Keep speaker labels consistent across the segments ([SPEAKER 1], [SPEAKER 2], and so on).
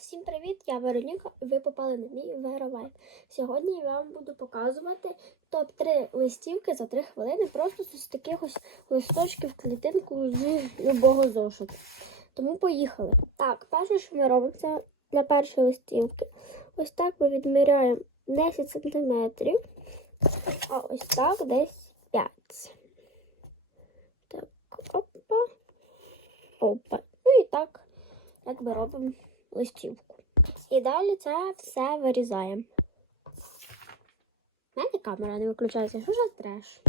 [SPEAKER 1] Всім привіт! Я Вероніка і ви попали на мій Веролайф. Сьогодні я вам буду показувати топ-3 листівки за 3 хвилини просто з таких ось листочків клітинку з любого зошиту. Тому поїхали. Так, перше, що ми робимо, це для першої листівки. Ось так ми відміряємо 10 см, а ось так десь 5. Так, опа. Опа. Ну і так, як якби робимо листівку. І далі це все вирізаємо. У мене камера не виключається, що за треш?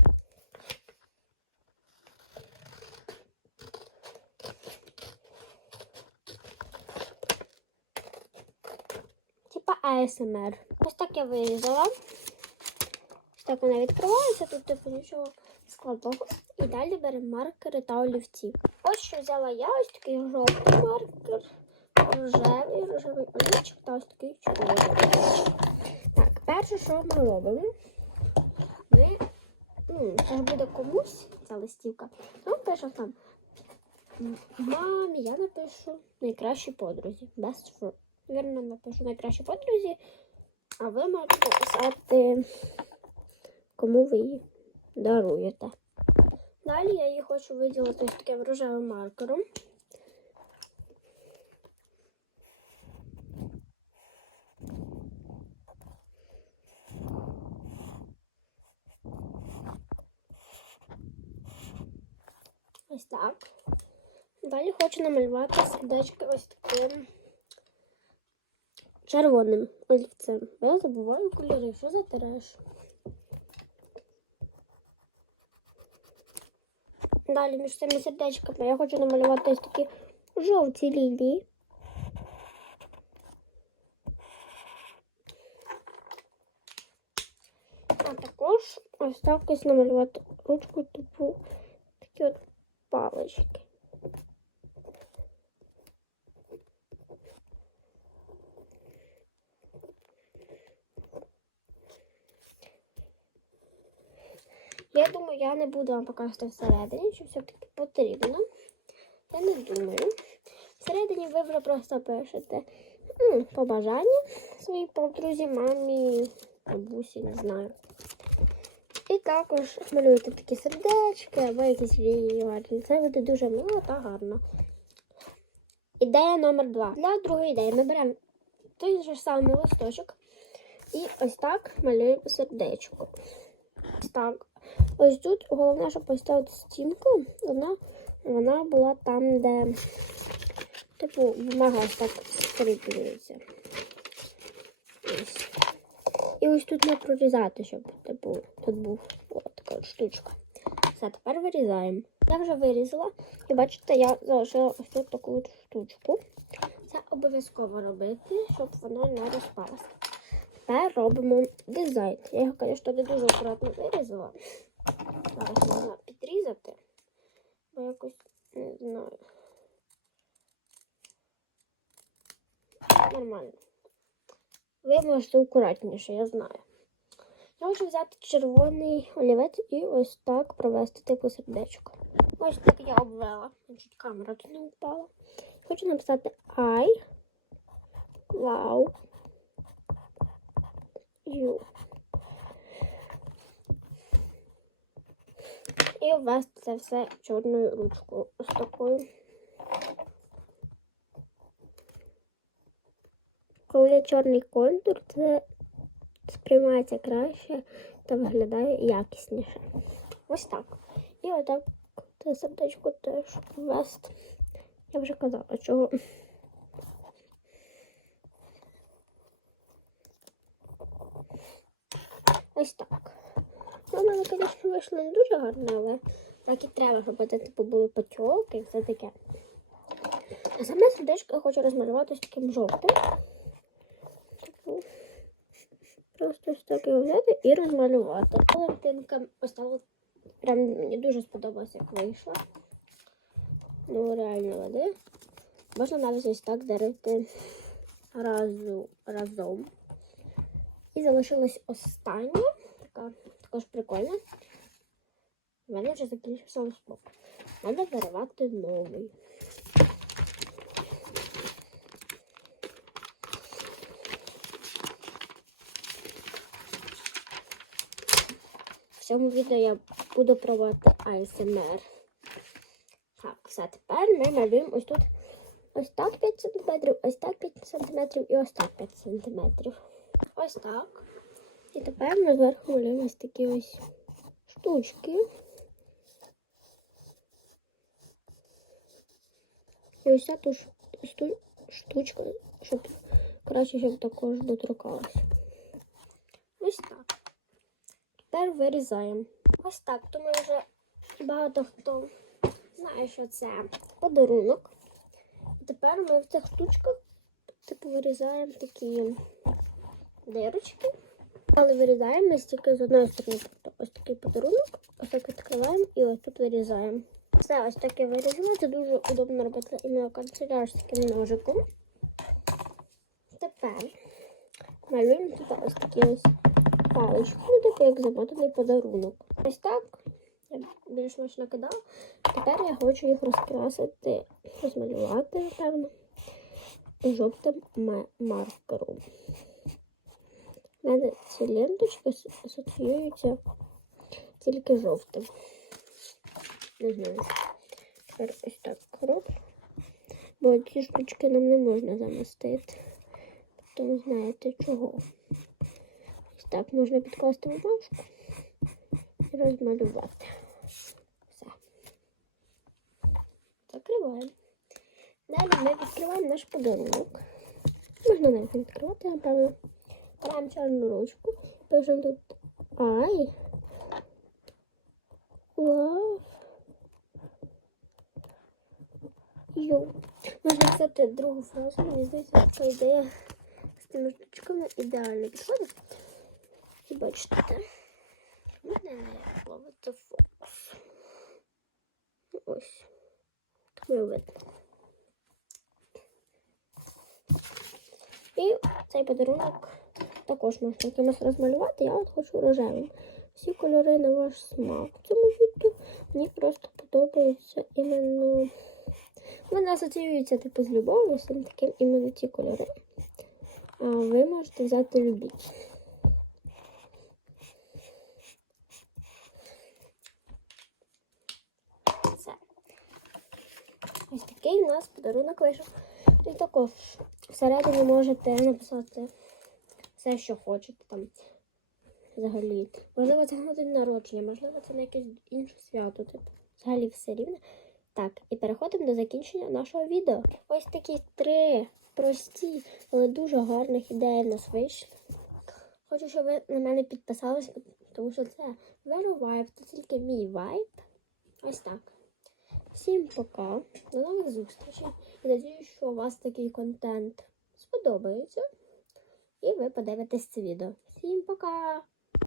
[SPEAKER 1] Типа ASMR. Ось так я вирізала. Ось так вона відкривається, тут типу нічого складного. І далі беремо маркери та олівці. Ось що взяла я, ось такий жовтий маркер, рожевий, рожевий олівчик та ось такий чорний. Так, перше, що ми робимо, ми, ну, це ж буде комусь ця листівка. Тому пише там мамі, я напишу найкращій подрузі. Best friend. Вірно, напишу найкращій подрузі, а ви можете написати, кому ви її даруєте. Далі я її хочу виділити ось таким рожевим маркером. Ось так. Далі хочу намалювати сердечки ось таким червоним олівцем. Я забуваю кольори, що за треш. Далі між цими сердечками я хочу намалювати ось такі жовті лілії. А також ось так ось намалювати ручку типу такі от палички. Я думаю, я не буду вам показувати всередині, що все-таки потрібно. Я не думаю. Всередині ви вже просто пишете побажання своїй подрузі, мамі, бабусі, не знаю. І також малюєте такі сердечки або якісь лінії. Це буде дуже мило та гарно. Ідея номер два. Для другої ідеї ми беремо той же самий листочок і ось так малюємо сердечко. Ось так. Ось тут головне, щоб поставити стінку, вона, вона була там, де типу бумага ось так скріплюється. І ось тут не прорізати, щоб типу, тут от така штучка. Все, тепер вирізаємо. Я вже вирізала, і бачите, я залишила ось тут таку от штучку. Це обов'язково робити, щоб воно не розпалося. Тепер робимо дизайн. Я його, звісно, не дуже акуратно вирізала. Зараз можна підрізати, бо якось не знаю. Нормально. Ви можете акуратніше, я знаю. Я хочу взяти червоний олівець і ось так провести типу сердечко. Ось так я обвела. Чуть камера тут не упала. Хочу написати I love you. І ввести це все чорною ручкою. Ось такою. Коли чорний контур, це сприймається краще та виглядає якісніше. Ось так. І отак це сердечко теж ввести. Я вже казала, чого. Ось так. Ну, мене, звісно, вийшло не дуже гарно, але так і треба, це типу були потьоки і все таке. А саме сердечко я хочу розмалювати таким жовтим. Просто ось так його взяти і розмалювати. Валентинка остала прям мені дуже сподобалося, як вийшла. Ну, реально води. Можна навіть ось так дарити разу, разом. І залишилась остання, така також прикольна. У мене вже закінчився листок. Треба виривати новий. Цьому відео я буду пробувати ASMR. Так, все, тепер ми малюємо ось тут ось так 5 см, ось так 5 см і ось так 5 см. Ось так. І тепер ми зверху малюємо ось такі ось штучки. І ось ця ту штучка, щоб краще, щоб також доторкалася. Ось так. Тепер вирізаємо. Ось так. Думаю, вже багато хто знає, що це подарунок. Тепер ми в цих штучках типу вирізаємо такі дирочки. Але вирізаємо ми стільки з одної сторони. Тобто ось такий подарунок, ось так відкриваємо і ось тут вирізаємо. Все, ось таке вирізала. Це дуже удобно робити іменно канцелярським ножиком. Тепер малюємо тут ось такі ось паличку, ну, типу як замотаний подарунок. Ось так. Я більш-менш накидала. Тепер я хочу їх розкрасити, розмалювати, напевно, жовтим маркером. У мене ці ленточки ас- асоціюються тільки жовтим. Не знаю. Тепер ось так роблю. Бо ці штучки нам не можна замістити. Тобто знаєте чого. Так можна підкласти бумажку і розмалювати. Все. Закриваємо. Далі ми відкриваємо наш подарунок. Можна навіть відкривати, напевно. Беремо чорну ручку, пишемо тут I love you. Можна взяти другу фразу, мені здається, ця ідея з тими штучками ідеально підходить. І бачите, в мене не ловиться фокус. Ось. Тому видно. І цей подарунок також можна якимось розмалювати. Я от хочу рожевим. Всі кольори на ваш смак. Цьому відео мені просто подобається іменно. Вони асоціюються типу з любов'ю, з таким іменно ці кольори. А ви можете взяти любіть. Все. Ось такий у нас подарунок вийшов. І також всередині можете написати все, що хочете там. Взагалі. Можливо, це на день народження, можливо, це на якесь інше свято. Типу. Взагалі все рівно. Так, і переходимо до закінчення нашого відео. Ось такі три прості, але дуже гарних ідеї в нас вийшли. Хочу, щоб ви на мене підписалися, тому що це Vibe, це тільки мій вайб. Ось так. Всім пока, до нових зустрічей. І надіюсь, що у вас такий контент сподобається. І ви подивитесь це відео. Всім пока!